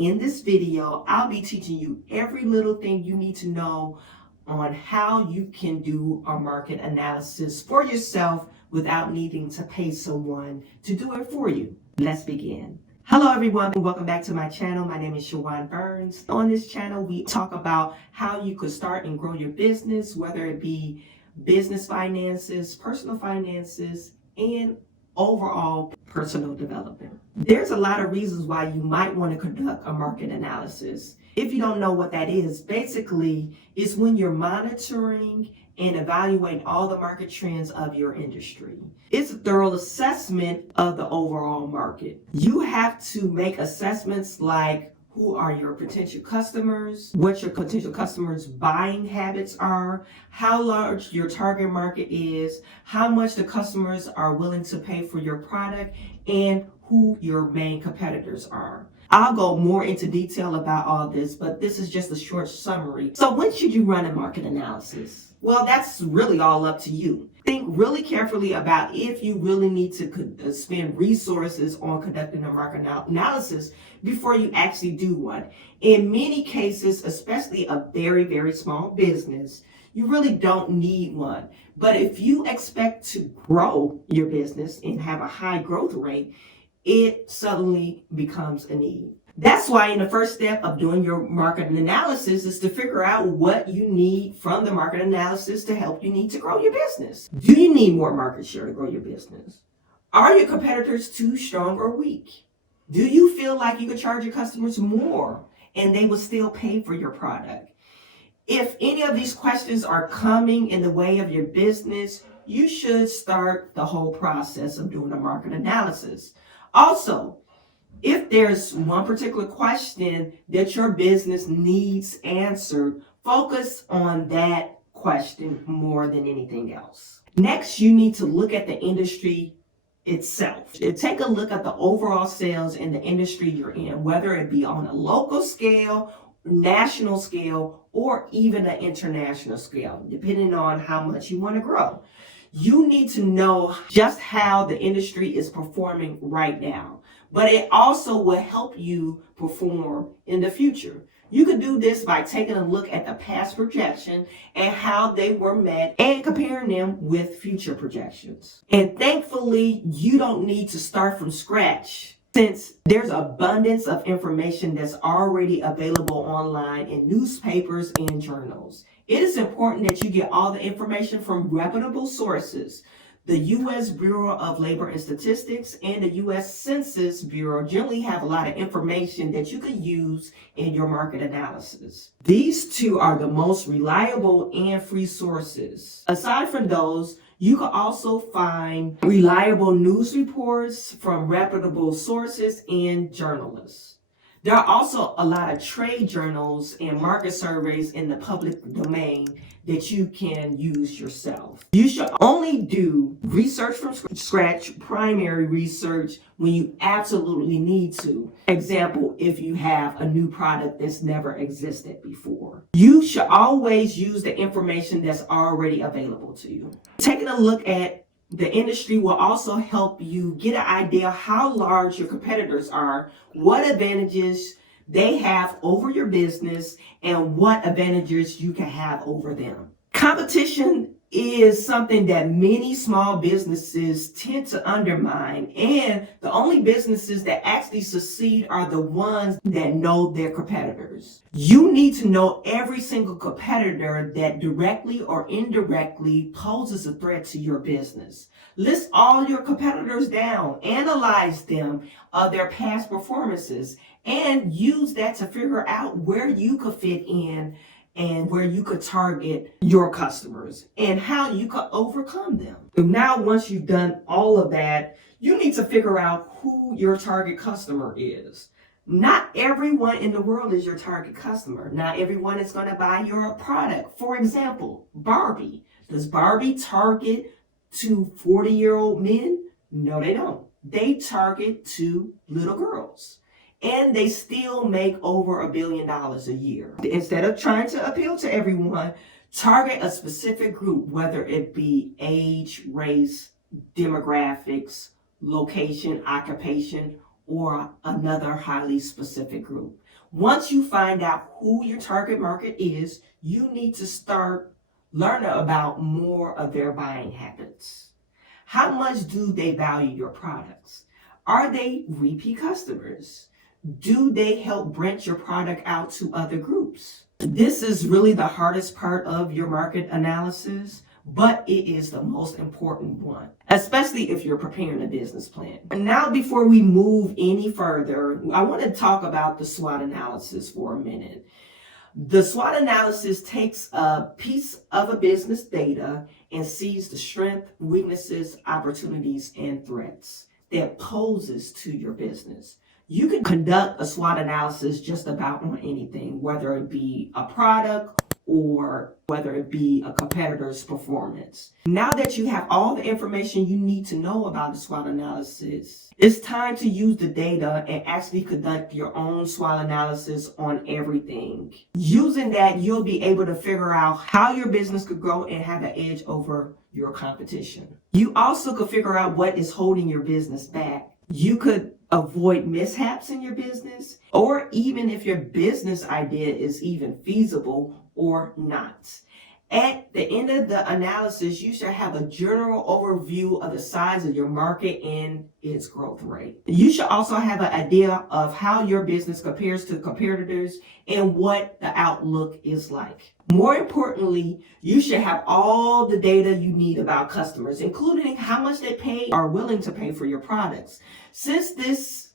In this video, I'll be teaching you every little thing you need to know on how you can do a market analysis for yourself without needing to pay someone to do it for you. Let's begin. Hello everyone, and welcome back to my channel. My name is Chawanne Burns. On this channel, we talk about how you could start and grow your business, whether it be business finances, personal finances, and overall personal development. There's a lot of reasons why you might want to conduct a market analysis. If you don't know what that is, basically it's when you're monitoring and evaluating all the market trends of your industry. It's a thorough assessment of the overall market. You have to make assessments like who are your potential customers, what your potential customers' buying habits are, how large your target market is, how much the customers are willing to pay for your product, and who your main competitors are. I'll go more into detail about all this, but this is just a short summary. So when should you run a market analysis? Well, that's really all up to you. Think really carefully about if you really need to spend resources on conducting a market analysis before you actually do one. In many cases, especially a very, very small business, you really don't need one. But if you expect to grow your business and have a high growth rate, it suddenly becomes a need. That's why in the first step of doing your market analysis is to figure out what you need from the market analysis to help you need to grow your business. Do you need more market share to grow your business? Are your competitors too strong or weak? Do you feel like you could charge your customers more and they would still pay for your product? If any of these questions are coming in the way of your business, you should start the whole process of doing a market analysis. Also, if there's one particular question that your business needs answered, focus on that question more than anything else. Next, you need to look at the industry itself. Take a look at the overall sales in the industry you're in, whether it be on a local scale, national scale, or even an international scale, depending on how much you want to grow. You need to know just how the industry is performing right now, but it also will help you perform in the future. You can do this by taking a look at the past projection and how they were met and comparing them with future projections. And thankfully, you don't need to start from scratch, since there's abundance of information that's already available online in newspapers and journals. It is important that you get all the information from reputable sources. The U.S. Bureau of Labor and Statistics and the U.S. Census Bureau generally have a lot of information that you can use in your market analysis. These two are the most reliable and free sources. Aside from those, you can also find reliable news reports from reputable sources and journalists. There are also a lot of trade journals and market surveys in the public domain that you can use yourself. You should only do research from scratch, primary research, when you absolutely need to. Example, if you have a new product that's never existed before. You should always use the information that's already available to you. Taking a look at the industry will also help you get an idea how large your competitors are, what advantages they have over your business, and what advantages you can have over them. Competition is something that many small businesses tend to undermine, and the only businesses that actually succeed are the ones that know their competitors. You need to know every single competitor that directly or indirectly poses a threat to your business. List all your competitors down, analyze them, their past performances, and use that to figure out where you could fit in and where you could target your customers and how you could overcome them. Now, once you've done all of that, you need to figure out who your target customer is. Not everyone in the world is your target customer. Not everyone is going to buy your product. For example, Barbie. Does Barbie target to 40-year-old men? No, they don't. They target to little girls. And they still make over $1 billion a year. Instead of trying to appeal to everyone, target a specific group, whether it be age, race, demographics, location, occupation, or another highly specific group. Once you find out who your target market is, you need to start learning about more of their buying habits. How much do they value your products? Are they repeat customers? Do they help branch your product out to other groups? This is really the hardest part of your market analysis, but it is the most important one, especially if you're preparing a business plan. And now, before we move any further, I want to talk about the SWOT analysis for a minute. The SWOT analysis takes a piece of a business data and sees the strengths, weaknesses, opportunities, and threats that poses to your business. You can conduct a SWOT analysis just about on anything, whether it be a product or whether it be a competitor's performance. Now that you have all the information you need to know about the SWOT analysis, it's time to use the data and actually conduct your own SWOT analysis on everything. Using that, you'll be able to figure out how your business could grow and have an edge over your competition. You also could figure out what is holding your business back. You could avoid mishaps in your business, or even if your business idea is even feasible or not. At the end of the analysis, you should have a general overview of the size of your market and its growth rate. You should also have an idea of how your business compares to competitors and what the outlook is like. More importantly, you should have all the data you need about customers, including how much they pay or are willing to pay for your products. Since this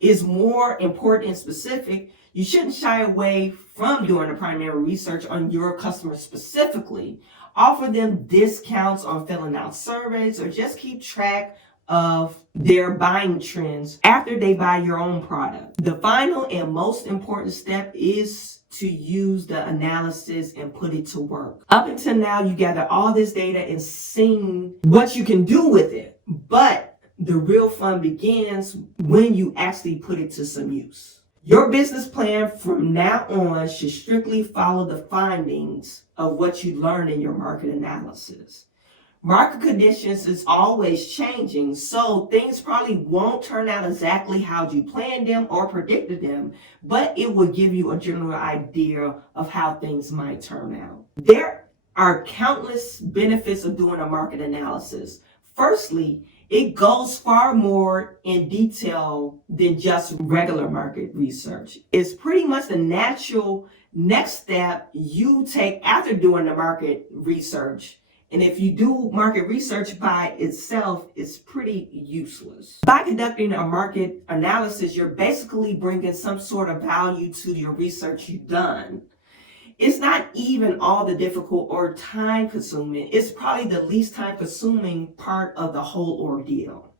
is more important and specific, you shouldn't shy away from doing the primary research on your customers specifically. Offer them discounts on filling out surveys, or just keep track of their buying trends after they buy your own product. The final and most important step is to use the analysis and put it to work. Up until now, you gather all this data and seen what you can do with it, but the real fun begins when you actually put it to some use. Your business plan from now on should strictly follow the findings of what you learned in your market analysis. Market conditions is always changing, so things probably won't turn out exactly how you planned them or predicted them, but it will give you a general idea of how things might turn out. There are countless benefits of doing a market analysis. Firstly, it goes far more in detail than just regular market research. It's pretty much the natural next step you take after doing the market research. And if you do market research by itself, it's pretty useless. By conducting a market analysis, you're basically bringing some sort of value to your research you've done. It's not even all the difficult or time consuming. It's probably the least time consuming part of the whole ordeal.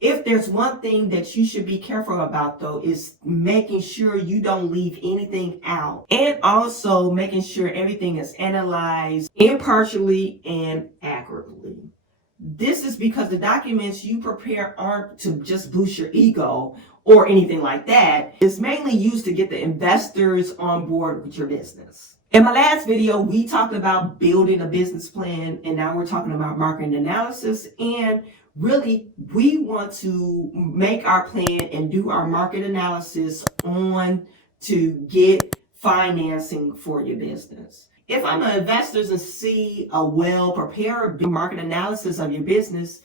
If there's one thing that you should be careful about, though, is making sure you don't leave anything out, and also making sure everything is analyzed impartially and accurately. This is because the documents you prepare aren't to just boost your ego or anything like that. It's mainly used to get the investors on board with your business. In my last video, we talked about building a business plan, and now we're talking about marketing analysis. And really, we want to make our plan and do our market analysis on to get financing for your business. If I'm an investor and see a well-prepared market analysis of your business,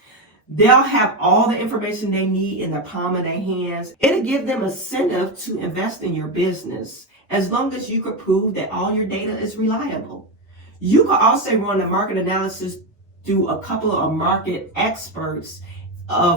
they'll have all the information they need in the palm of their hands. It'll give them incentive to invest in your business, as long as you could prove that all your data is reliable. You could also run a market analysis through a couple of market experts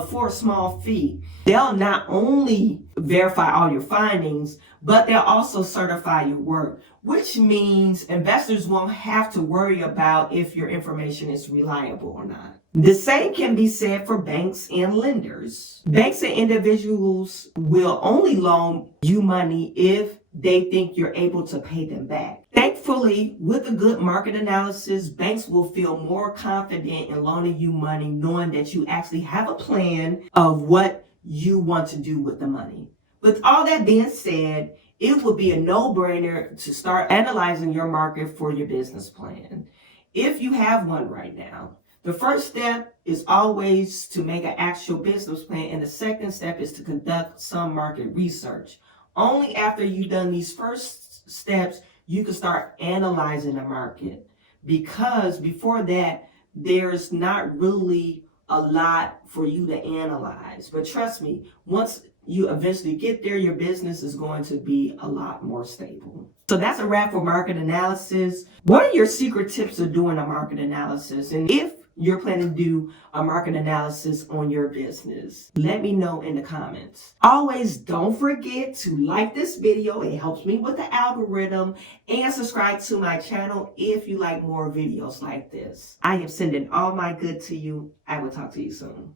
for a small fee. They'll not only verify all your findings, but they'll also certify your work, which means investors won't have to worry about if your information is reliable or not. The same can be said for banks and lenders. Banks and individuals will only loan you money if they think you're able to pay them back. Thankfully, with a good market analysis, banks will feel more confident in loaning you money, knowing that you actually have a plan of what you want to do with the money. With all that being said, it would be a no-brainer to start analyzing your market for your business plan, if you have one right now. The first step is always to make an actual business plan, and the second step is to conduct some market research. Only after you've done these first steps, you can start analyzing the market. Because before that, there's not really a lot for you to analyze. But trust me, once you eventually get there, your business is going to be a lot more stable. So that's a wrap for market analysis. What are your secret tips of doing a market analysis? And if you're planning to do a market analysis on your business, let me know in the comments. Always don't forget to like this video. It helps me with the algorithm, and subscribe to my channel if you like more videos like this. I am sending all my good to you. I will talk to you soon.